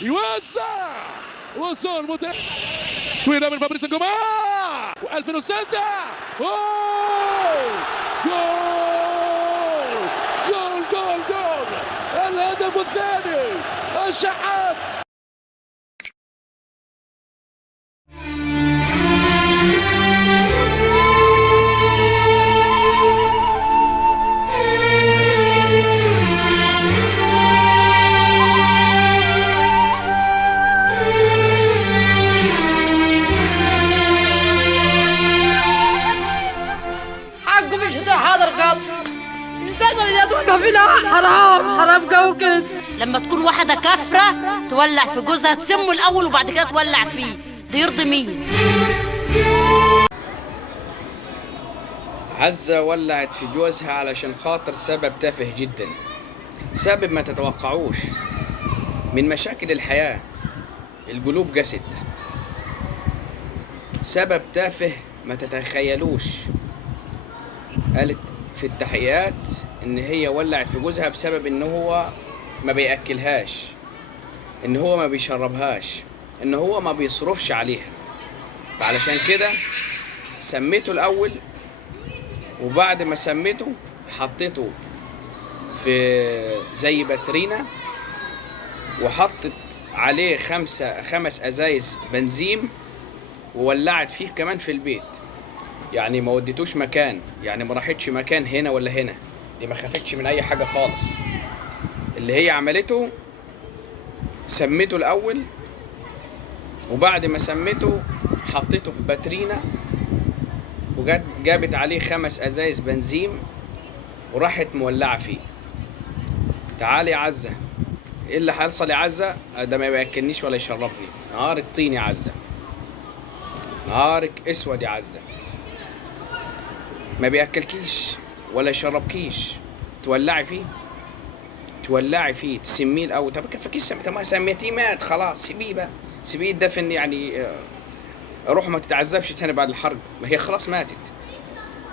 يوسع وصول طويلة من فابريس جوما و2006 جول جول جول جول الهدف الثاني الشحات. حرام كوكب. لما تكون واحدة كافرة تولع في جوزها تسمه الأول وبعد كده تولع فيه، ده يرضي مين؟ عزة ولعت في جوزها علشان خاطر سبب تافه جدا، سبب ما تتوقعوش من مشاكل الحياة. القلوب قست، سبب تافه ما تتخيلوش. قالت في التحقيقات ان هي ولعت في جوزها بسبب ان هو ما بيأكلهاش، ان هو ما بيشربهاش، ان هو ما بيصرفش عليها. فعلشان كده سميته الاول، وبعد ما سميته حطيته في زي باترينا وحطت عليه خمس ازايز بنزين وولعت فيه كمان في البيت. يعني ما وديتوش مكان، يعني ما راحتش مكان هنا ولا هنا، دي ما خافتش من اي حاجه خالص. اللي هي عملته سميته الاول، وبعد ما سميته حطيته في باترينا وجابت عليه 5 ازايز بنزين وراحت مولعه فيه. تعالي يا عزه، ايه اللي هيحصل يا عزه؟ ده ما بياكلنيش ولا يشربني. نهارك طين يا عزه، نهارك اسود يا عزه. ما بياكلكيش ولا يشربكيش، تولعي فيه، تولعي فيه، تسميه الاول. طب كيفكيش ما سميتيه مات خلاص، سيبيه بقى، سيبيه يدفن. يعني روح ما تتعذبش تاني بعد الحرب، ما هي خلاص ماتت.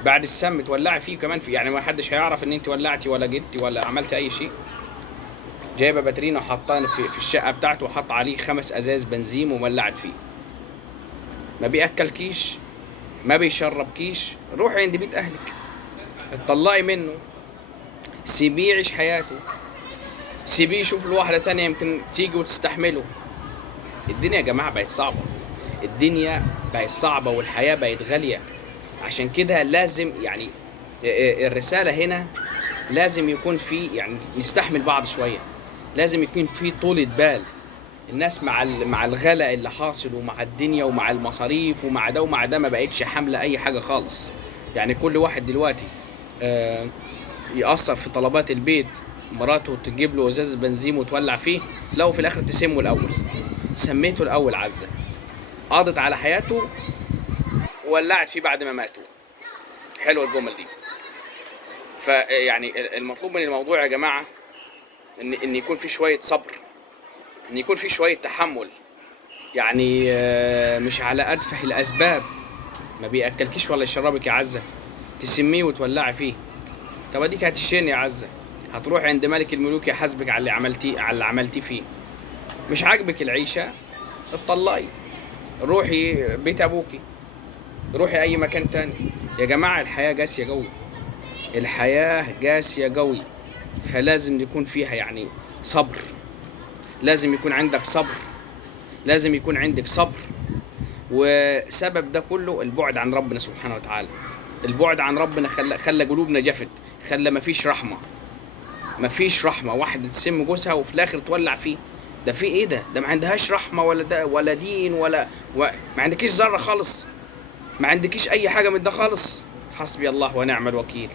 بعد السم تولعي فيه كمان في، يعني ما حدش هيعرف ان انت ولعتي ولا جبتي ولا عملتي اي شيء. جايبه باترينا وحطها في الشقه بتاعته وحط عليه 5 ازاز بنزين وولعت فيه. ما بياكلكيش، ما بيشربكيش، روحي عند بيت اهلك، اتطلقي منه، سيبيه يعيش حياته، سيبيه يشوف له واحده تانية يمكن تيجي وتستحمله. الدنيا يا جماعه بقت صعبه، الدنيا بقت صعبه والحياه بقت غاليه. عشان كده لازم يعني الرساله هنا لازم يكون في، يعني نستحمل بعض شويه، لازم يكون في طولة بال. الناس مع الغلاء اللي حاصل ومع الدنيا ومع المصاريف ومع ده ومع ده ما بقتش حامله اي حاجه خالص. يعني كل واحد دلوقتي يأثر في طلبات البيت، مراته تجيب له ازاز بنزين وتولع فيه، لو في الاخر تسمه الاول. سميته الاول عزه، قضت على حياته وولعت فيه بعد ما ماتوا. حلوه الجمل دي. فيعني المطلوب من الموضوع يا جماعه ان يكون في شويه صبر، ان يكون في شويه تحمل. يعني مش على ادفه الاسباب. ما بياكلكيش ولا يشربك يا عزه، تسميه وتولعي فيه. طب اديك هتشين يا عزه، هتروح عند ملك الملوك يحاسبك على اللي عملتيه فيه. مش عاجبك العيشه، اتطلقي، روحي بيت ابوكي، روحي اي مكان تاني. يا جماعه الحياه قاسيه قوي، الحياه قاسيه قوي، فلازم يكون فيها يعني صبر. لازم يكون عندك صبر، لازم يكون عندك صبر. وسبب ده كله البعد عن ربنا سبحانه وتعالى. البعد عن ربنا خلى قلوبنا جفت، خلى مفيش رحمه، مفيش رحمه. واحده تسم جوزها وفي الاخر تولع فيه، ده في ايه ده ما عندهاش رحمه ولا ده ولا دين ولا ما عندكيش ذره خالص، ما عندكيش اي حاجه من ده خالص. حسبي الله ونعم الوكيل.